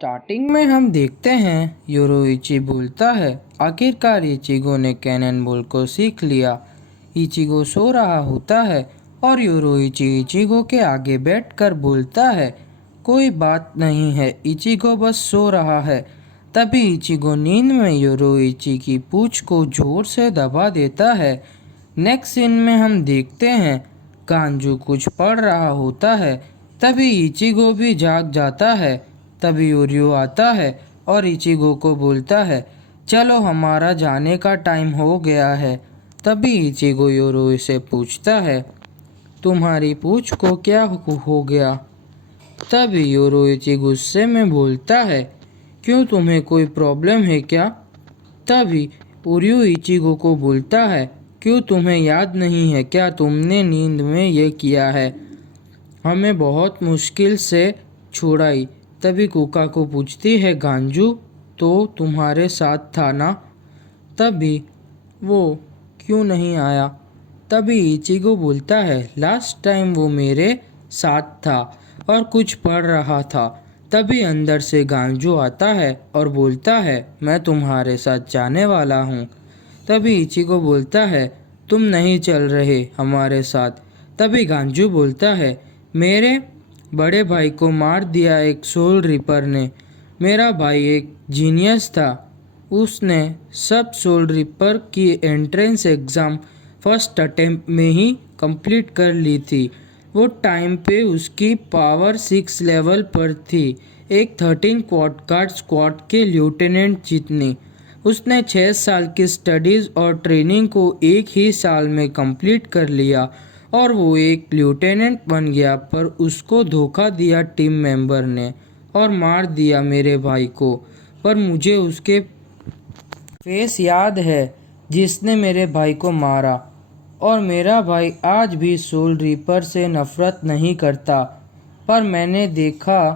Starting में हम देखते हैं योरोइची बोलता है। आखिरकार इचिगो ने कैनन बॉल को सीख लिया। इचिगो सो रहा होता है और योरोइची इचिगो के आगे बैठकर बोलता है, कोई बात नहीं है, इचिगो बस सो रहा है। तभी इचिगो नींद में योरोइची की पूंछ को जोर से दबा देता है। नेक्स्ट सीन में हम देखते हैं कांजू कुछ पढ़ रहा होता है। तभी इचिगो भी जाग जाता है। तभी यूरियो आता है और इचिगो को बोलता है, चलो हमारा जाने का टाइम हो गया है। तभी इचिगो योरो से पूछता है, तुम्हारी पूंछ को क्या हो गया? तभी योरोइची गुस्से में बोलता है, क्यों, तुम्हें कोई प्रॉब्लम है क्या? तभी उरियो इचिगो को बोलता है, क्यों, तुम्हें याद नहीं है क्या, तुमने नींद में ये किया है, हमें बहुत मुश्किल से छुड़ाई। तभी कुका को पूछती है, गांजू तो तुम्हारे साथ था ना? तभी वो क्यों नहीं आया? तभी इचिगो बोलता है, लास्ट टाइम वो मेरे साथ था और कुछ पढ़ रहा था। तभी अंदर से गांजू आता है और बोलता है, मैं तुम्हारे साथ जाने वाला हूँ। तभी इचिगो बोलता है, तुम नहीं चल रहे हमारे साथ। तभी गांजू बोलता है, मेरे बड़े भाई को मार दिया एक सोल रिपर ने। मेरा भाई एक जीनियस था। उसने सब सोल रिपर की एंट्रेंस एग्ज़ाम फर्स्ट अटेम्प्ट में ही कंप्लीट कर ली थी। वो टाइम पे उसकी पावर 6 लेवल पर थी। एक 13 क्वाड कार्ड स्क्वाड के लेफ्टिनेंट जितनी। उसने 6 साल की स्टडीज़ और ट्रेनिंग को एक ही साल में कंप्लीट कर लिया और वो एक लेफ्टिनेंट बन गया, पर उसको धोखा दिया टीम मेंबर ने और मार दिया मेरे भाई को। पर मुझे उसके फेस याद है जिसने मेरे भाई को मारा, और मेरा भाई आज भी सोल रीपर से नफरत नहीं करता। पर मैंने देखा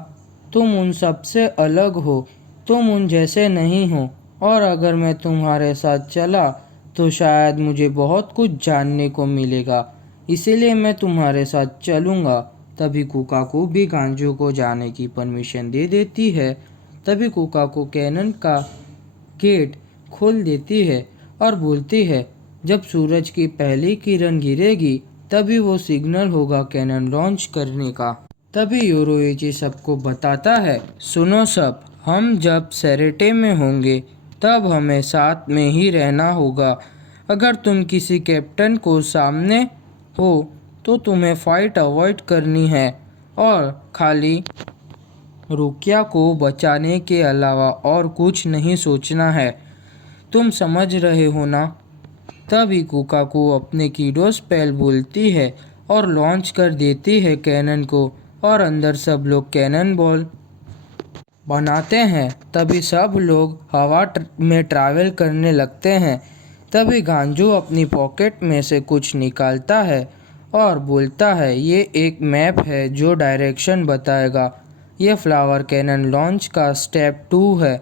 तुम उन सबसे अलग हो, तुम उन जैसे नहीं हो, और अगर मैं तुम्हारे साथ चला तो शायद मुझे बहुत कुछ जानने को मिलेगा, इसीलिए मैं तुम्हारे साथ चलूँगा। तभी कुकाकू भी गांजू को जाने की परमिशन दे देती है। तभी कुकाकू कैनन का गेट खोल देती है और बोलती है, जब सूरज की पहली किरण गिरेगी तभी वो सिग्नल होगा कैनन लॉन्च करने का। तभी योरोइची सबको बताता है, सुनो सब, हम जब सेरेटे में होंगे तब हमें साथ में ही रहना होगा। अगर तुम किसी कैप्टन को सामने हो तो तुम्हें फाइट अवॉइड करनी है और खाली रुकिया को बचाने के अलावा और कुछ नहीं सोचना है। तुम समझ रहे हो ना? तभी कुकाकू अपने कीडो स्पेल बोलती है और लॉन्च कर देती है कैनन को, और अंदर सब लोग कैनन बॉल बनाते हैं। तभी सब लोग हवा में ट्रैवल करने लगते हैं। तभी गांजू अपनी पॉकेट में से कुछ निकालता है और बोलता है, ये एक मैप है जो डायरेक्शन बताएगा। ये फ्लावर कैनन लॉन्च का स्टेप 2 है।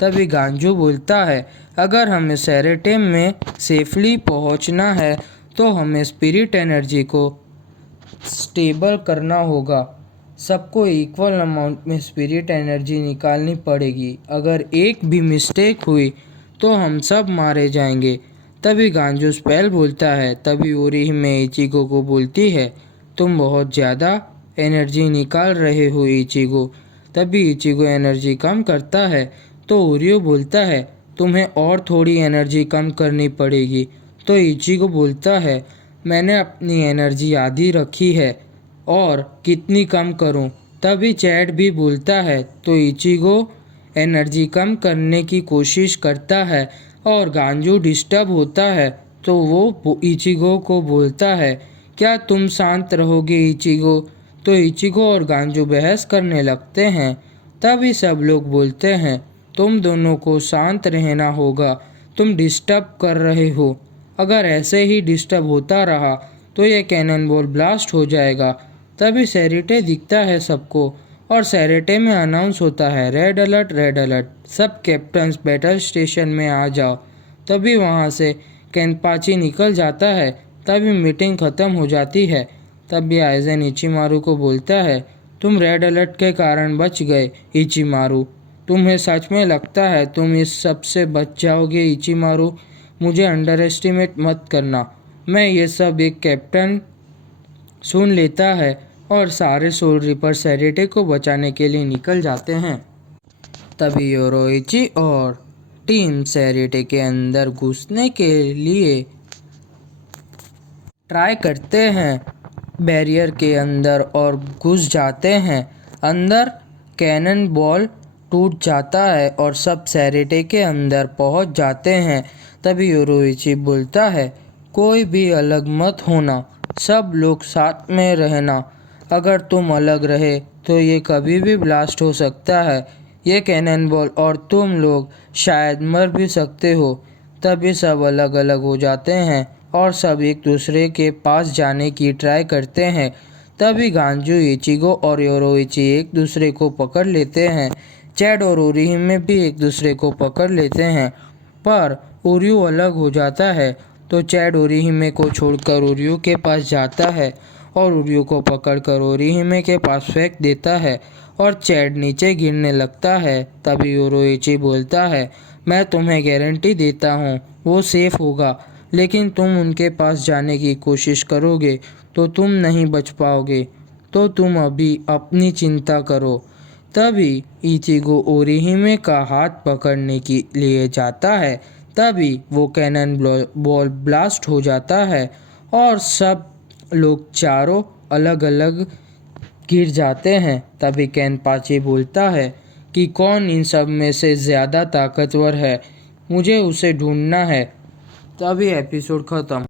तभी गांजू बोलता है, अगर हमें सेरेटेम में सेफली पहुंचना है तो हमें स्पिरिट एनर्जी को स्टेबल करना होगा। सबको इक्वल अमाउंट में स्पिरिट एनर्जी निकालनी पड़ेगी। अगर एक भी मिस्टेक हुई तो हम सब मारे जाएंगे। तभी गांजू स्पेल बोलता है। तभी ओरी में इचिगो को बोलती है, तुम बहुत ज़्यादा एनर्जी निकाल रहे हो इचिगो। तभी इचिगो एनर्जी कम करता है तो ओरियो बोलता है, तुम्हें और थोड़ी एनर्जी कम करनी पड़ेगी। तो इचिगो बोलता है, मैंने अपनी एनर्जी आधी रखी है और कितनी कम करूं? तभी चैट भी बोलता है। तो इचिगो एनर्जी कम करने की कोशिश करता है और गांजू डिस्टर्ब होता है तो वो इचिगो को बोलता है, क्या तुम शांत रहोगे इचिगो? तो इचिगो और गांजू बहस करने लगते हैं। तभी सब लोग बोलते हैं, तुम दोनों को शांत रहना होगा, तुम डिस्टर्ब कर रहे हो। अगर ऐसे ही डिस्टर्ब होता रहा तो ये कैनन बॉल ब्लास्ट हो जाएगा। तभी सेरेटे दिखता है सबको और सेरेटे में अनाउंस होता है, रेड अलर्ट, रेड अलर्ट, सब कैप्टन्स बैटल स्टेशन में आ जाओ। तभी वहाँ से केनपाची निकल जाता है। तभी मीटिंग ख़त्म हो जाती है। तभी आइज़न इचिमारू को बोलता है, तुम रेड अलर्ट के कारण बच गए इचिमारू। तुम्हें सच में लगता है तुम इस सब से बच जाओगे इचिमारू? मुझे अंडर एस्टिमेट मत करना। मैं ये सब एक कैप्टन सुन लेता है और सारे सोल रिपर सैरेटे को बचाने के लिए निकल जाते हैं। तभी योरोइची और टीम सैरेटे के अंदर घुसने के लिए ट्राई करते हैं बैरियर के अंदर और घुस जाते हैं। अंदर कैनन बॉल टूट जाता है और सब सैरेटे के अंदर पहुंच जाते हैं। तभी योरोइची बोलता है, कोई भी अलग मत होना, सब लोग साथ में रहना। अगर तुम अलग रहे तो ये कभी भी ब्लास्ट हो सकता है, ये कैनन बॉल, और तुम लोग शायद मर भी सकते हो। तभी सब अलग अलग हो जाते हैं और सब एक दूसरे के पास जाने की ट्राई करते हैं। तभी गांजू, इचिगो और योरोइची एक दूसरे को पकड़ लेते हैं। चैड और ओरिहिमे भी एक दूसरे को पकड़ लेते हैं, पर ओरियो अलग हो जाता है तो चैड ओरिहिमे को छोड़कर ओरियो के पास जाता है और ओरियो को पकड़कर ओरिहिमे के पास फेंक देता है और चैड नीचे गिरने लगता है। तभी योरोइची बोलता है, मैं तुम्हें गारंटी देता हूँ वो सेफ होगा, लेकिन तुम उनके पास जाने की कोशिश करोगे तो तुम नहीं बच पाओगे, तो तुम अभी अपनी चिंता करो। तभी इचिगो ओरिहिमे का हाथ पकड़ने के लिए जाता है। तभी वो कैनन बॉल ब्लास्ट हो जाता है और सब लोग चारों अलग अलग गिर जाते हैं। तभी कैनपाची बोलता है कि कौन इन सब में से ज़्यादा ताकतवर है, मुझे उसे ढूंढना है। तभी एपिसोड ख़त्म।